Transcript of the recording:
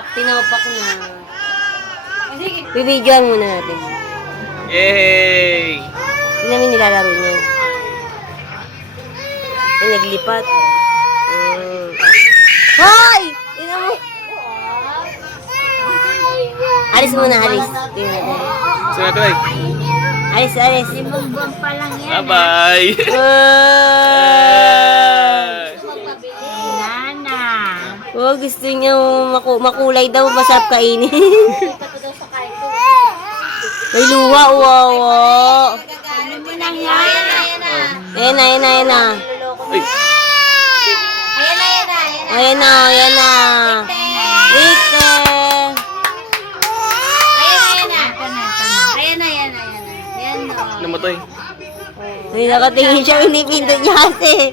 Tinopak na. Bibidyoan muna natin. Yay! Hindi namin nilalaro niya. Ay, naglipat. Hoy! Tingnan mo. Alis muna, alis. Tingnan natin. Sige natin ay. Alis, alis. Buwan pa lang yan. Bye-bye! Nana. Oh, gusto niya makulay daw, masarap kainin. May luha, wow. Ano mo nang yan? Ayan na, ayan na, ayan na. Ay! Ayan na, ayan na. Victor! Namatay. Ay, nakatingin siya, pinipindot niya kasi.